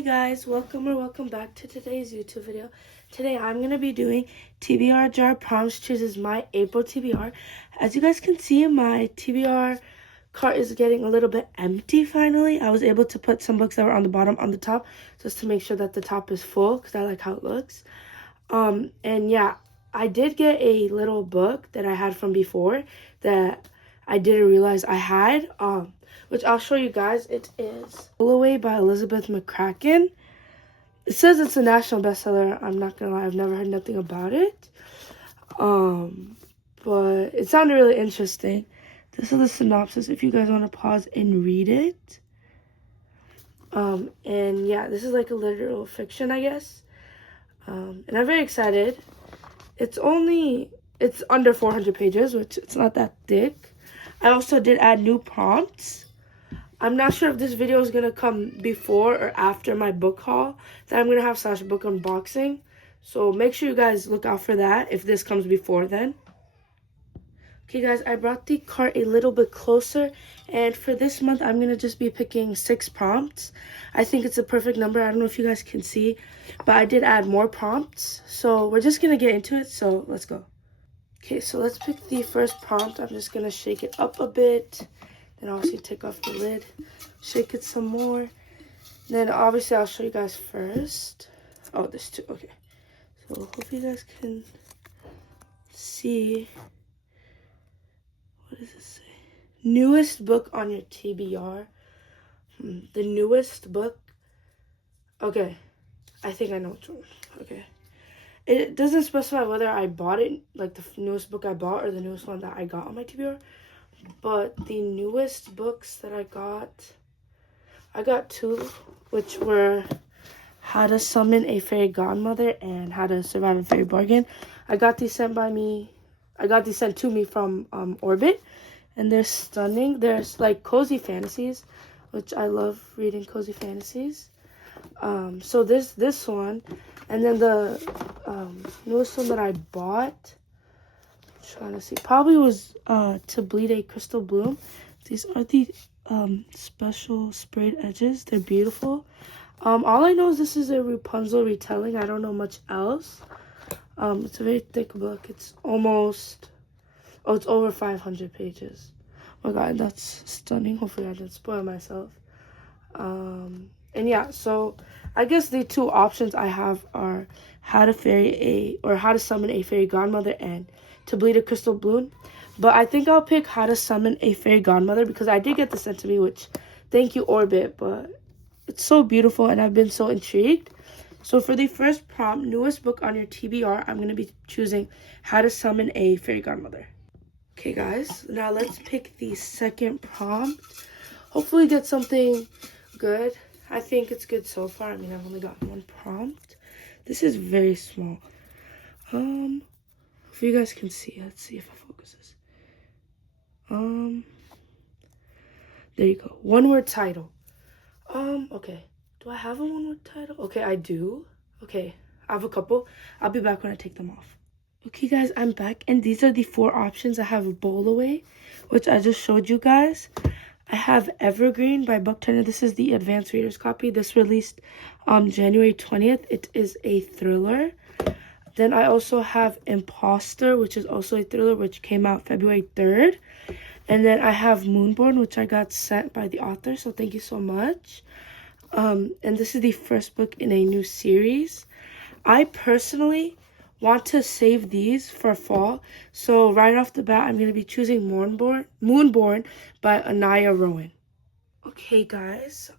Hey guys, welcome back to today's YouTube video. Today I'm going to be doing TBR jar prompts chooses my April TBR. As you guys can see, my TBR cart is getting a little bit empty finally. I was able to put some books that were on the bottom on the top just to make sure that the top is full because I like how it looks. And yeah, I did get a little book that I had from before that I didn't realize I had, which I'll show you guys. It is BYEYEYEEYEY by Elizabeth McCracken. It says it's a national bestseller. I'm not gonna lie, I've never heard nothing about it. But it sounded really interesting. This is the synopsis if you guys want to pause and read it. And yeah, this is like a literal fiction, I guess. And I'm very excited. It's under 400 pages, which it's not that thick. I also did add new prompts. I'm not sure if this video is going to come before or after my book haul that I'm going to have / book unboxing. So make sure you guys look out for that if this comes before then. Okay guys, I brought the cart a little bit closer, and for this month I'm going to just be picking 6 prompts. I think it's a perfect number. I don't know if you guys can see, but I did add more prompts. So we're just going to get into it, so let's go. Okay, so let's pick the first prompt. I'm just going to shake it up a bit. Then obviously take off the lid, shake it some more. Then obviously I'll show you guys first. Oh, there's 2, okay. So hopefully you guys can see. What does it say? Newest book on your TBR. The newest book. Okay, I think I know which one. Okay. It doesn't specify whether I bought it, like the newest book I bought or the newest one that I got on my TBR. But the newest books that I got 2, which were How to Summon a Fairy Godmother and How to Survive a Fairy Bargain. I got these sent to me from Orbit, and they're stunning. There's like cozy fantasies, which I love reading cozy fantasies. So this one, and then the newest one that I bought, trying to see, probably was To Bleed a Crystal Bloom. These are the special sprayed edges. They're beautiful. All I know is this is a Rapunzel retelling. I don't know much else. It's a very thick book. It's it's over 500 pages. Oh my god, that's stunning. Hopefully I didn't spoil myself. And yeah, so I guess the 2 options I have are How to Summon a Fairy Godmother and To Bleed a Crystal Bloom. But I think I'll pick How to Summon a Fairy Godmother because I did get this sent to me, which thank you Orbit, but it's so beautiful and I've been so intrigued. So for the first prompt, newest book on your TBR, I'm going to be choosing How to Summon a Fairy Godmother. Okay guys, now let's pick the second prompt. Hopefully get something good. I think it's good so far. I mean, I've only got 1 prompt. This is very small. If you guys can see, let's see if it focuses. There you go. 1-word title. Okay. Do I have a 1-word title? Okay, I do. Okay, I have a couple. I'll be back when I take them off. Okay, guys, I'm back, and these are the 4 options. I have BYEYEYEEYEY, which I just showed you guys. I have Evergreen by Book Turner. This is the advanced reader's copy. This released January 20th. It is a thriller. Then I also have Imposter, which is also a thriller, which came out February 3rd. And then I have Moonborn, which I got sent by the author, so thank you so much. And this is the first book in a new series. I personally want to save these for fall, so right off the bat, I'm going to be choosing Moonborn by Anaya Rowan. Okay, guys,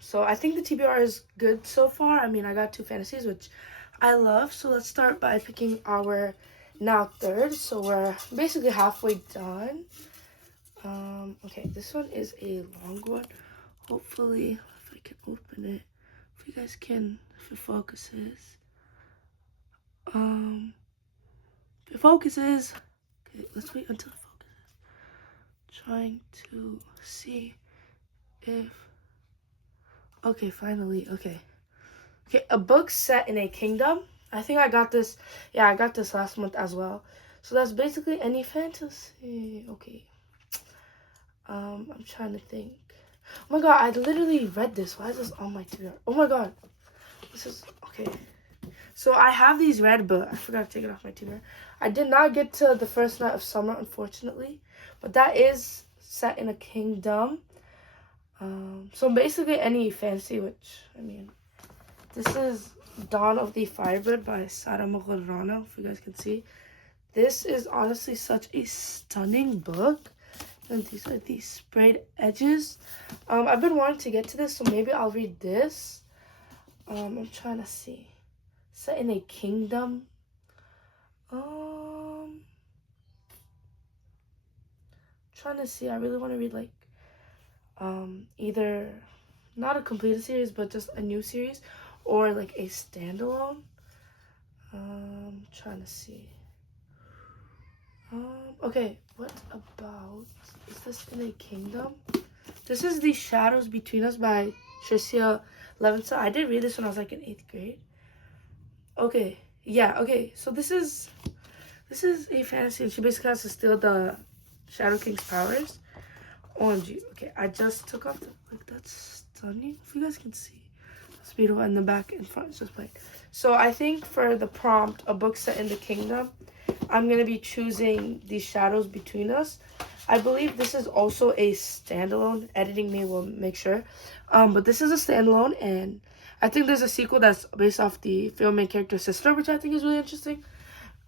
so I think the TBR is good so far. I mean, I got 2 fantasies, which I love. So let's start by picking our now 3rd. So we're basically halfway done. Okay, this one is a long one. Hopefully, if I can open it, if you guys can, if it focuses. If it focuses. Okay, let's wait until it focuses. Trying to see if. Okay, finally. Okay, a book set in a kingdom. I think I got this. Yeah, I got this last month as well. So that's basically any fantasy. Okay. I'm trying to think. Oh my god, I literally read this. Why is this on my TBR? Oh my god. This is, okay. So I have these read, but I forgot to take it off my TBR. I did not get to The First Night of Summer, unfortunately. But that is set in a kingdom. So basically any fantasy, which, I mean, this is Dawn of the Firebird by Sara Mogorrano, if you guys can see. This is honestly such a stunning book. And these are the sprayed edges. I've been wanting to get to this, so maybe I'll read this. I'm trying to see. Set in a kingdom. Trying to see. I really want to read like either not a completed series, but just a new series, or like a standalone. Trying to see. Okay, what about, is this in a kingdom? This is The Shadows Between Us by Tricia Levinson. I did read this when I was like in 8th grade. Okay, yeah, okay, so this is a fantasy, and she basically has to steal the Shadow King's powers. OMG, okay, I just took off the, like, that's stunning, if you guys can see. It's beautiful, and the back and front is just plain. So I think for the prompt, a book set in the kingdom, I'm going to be choosing The Shadows Between Us. I believe this is also a standalone. Editing me will make sure. But this is a standalone, and I think there's a sequel that's based off the film main character's sister, which I think is really interesting.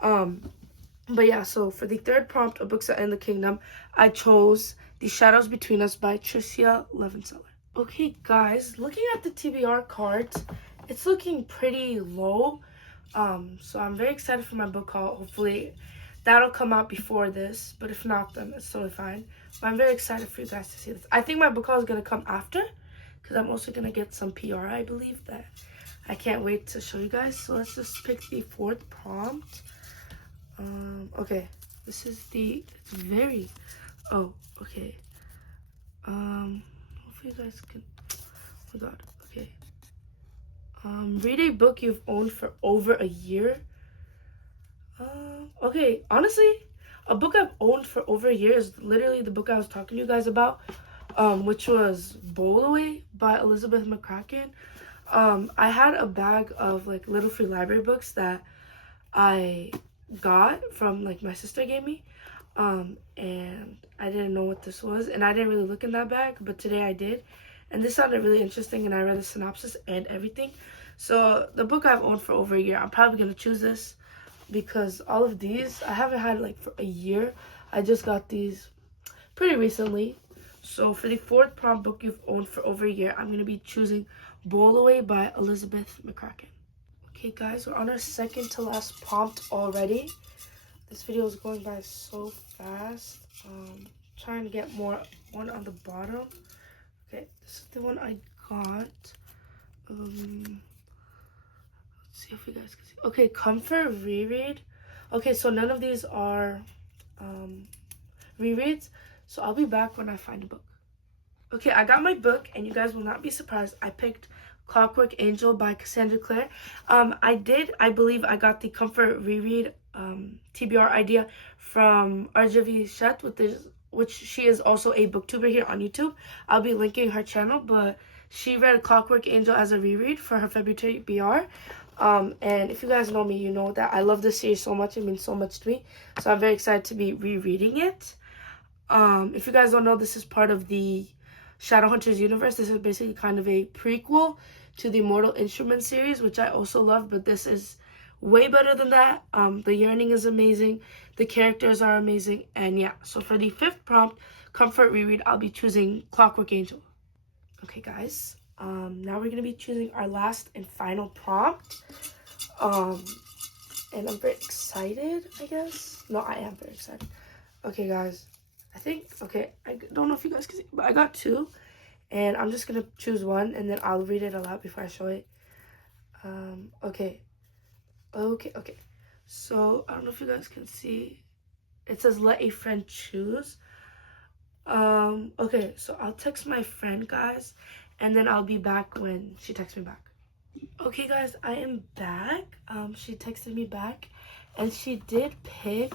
But yeah, so for the third prompt, a book set in the kingdom, I chose The Shadows Between Us by Tricia Levinson. Okay, guys, looking at the TBR cards, it's looking pretty low. So I'm very excited for my book haul. Hopefully that'll come out before this, but if not, then it's totally fine. But I'm very excited for you guys to see this. I think my book haul is going to come after, because I'm also going to get some PR, I believe, that I can't wait to show you guys. So let's just pick the fourth prompt. Okay, this is the, it's very, oh, okay. Hopefully you guys can, oh my god, okay. Read a book you've owned for over a year. Okay, honestly, a book I've owned for over a year is literally the book I was talking to you guys about, which was Bowl Away by Elizabeth McCracken. I had a bag of like little free library books that I got from like my sister gave me, and I didn't know what this was, and I didn't really look in that bag, but today I did, and this sounded really interesting, and I read the synopsis and everything. So the book I've owned for over a year, I'm probably gonna choose this, because all of these I haven't had like for a year. I just got these pretty recently. So for the fourth prompt, book you've owned for over a year, I'm gonna be choosing Bowl Away by Elizabeth McCracken. Okay guys, we're on our second to last prompt already. This video is going by so fast. Trying to get one on the bottom. Okay, this is the one I got. Let's see if you guys can see. Okay, comfort reread. Okay, so none of these are rereads. So I'll be back when I find a book. Okay, I got my book, and you guys will not be surprised. I picked Clockwork Angel by Cassandra Clare. I believe I got the comfort reread TBR idea from RJV Shet, which she is also a booktuber here on YouTube. I'll be linking her channel, but she read Clockwork Angel as a reread for her February TBR. And if you guys know me, you know that I love this series so much. It means so much to me. So I'm very excited to be rereading it. If you guys don't know, this is part of the Shadowhunters universe. This is basically kind of a prequel to the Mortal Instruments series, which I also love, but this is way better than that. The yearning is amazing, the characters are amazing, and yeah. So for the fifth prompt, comfort reread, I'll be choosing Clockwork Angel. Okay guys, now we're gonna be choosing our last and final prompt. And I'm very excited, I guess. No, I am very excited. Okay guys, I think, okay, I don't know if you guys can see, but I got two, and I'm just gonna choose one, and then I'll read it aloud before I show it. Okay, so I don't know if you guys can see, it says let a friend choose. Okay, so I'll text my friend, guys, and then I'll be back when she texts me back. Okay guys, I am back. She texted me back, and she did pick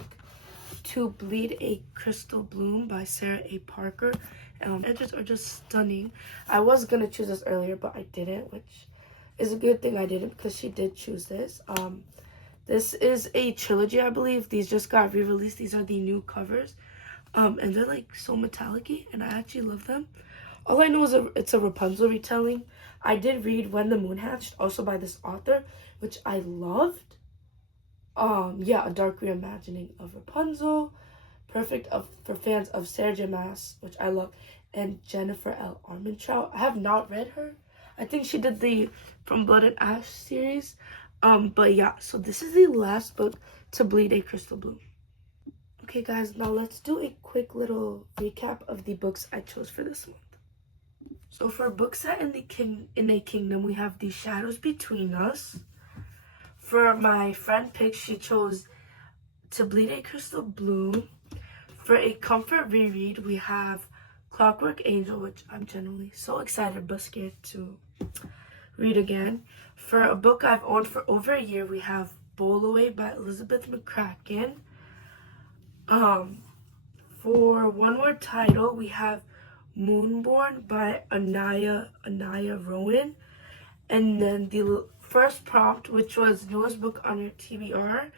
To Bleed a Crystal Bloom by Sarah A. Parker. Edges are just stunning. I was gonna choose this earlier, but I didn't, which is a good thing I didn't because she did choose this. This is a trilogy, I believe. These just got re-released. These are the new covers. And they're like so metallic-y, and I actually love them. All I know is it's a Rapunzel retelling. I did read When the Moon Hatched, also by this author, which I loved. Yeah, a dark reimagining of Rapunzel. Perfect for fans of Sarah J. Maas, which I love, and Jennifer L. Armentrout. I have not read her. I think she did the From Blood and Ash series. But yeah, so this is the last book to Bleed a Crystal Blue. Okay, guys, now let's do a quick little recap of the books I chose for this month. So for books set in a kingdom, we have The Shadows Between Us. For my friend pick, she chose To Bleed a Crystal Blue. For a comfort reread, we have Clockwork Angel, which I'm generally so excited but scared to read again. For a book I've owned for over a year, we have Bowl Away by Elizabeth McCracken. For one more title, we have Moonborn by Anaya Rowan. And then the first prompt, which was newest book on your TBR,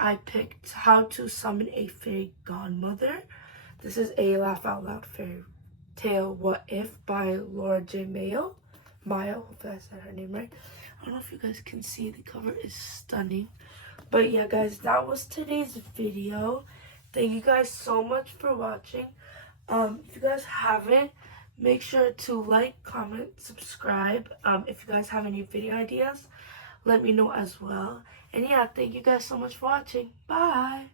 I picked How to Summon a Fairy Godmother. This is a laugh out loud fairy tale, What If, by Laura J. Mayo. Hopefully I said her name right. I don't know if you guys can see, the cover is stunning. But yeah, guys, that was today's video. Thank you guys so much for watching. If you guys haven't, make sure to like, comment, subscribe. If you guys have any video ideas, let me know as well. And yeah, thank you guys so much for watching. Bye!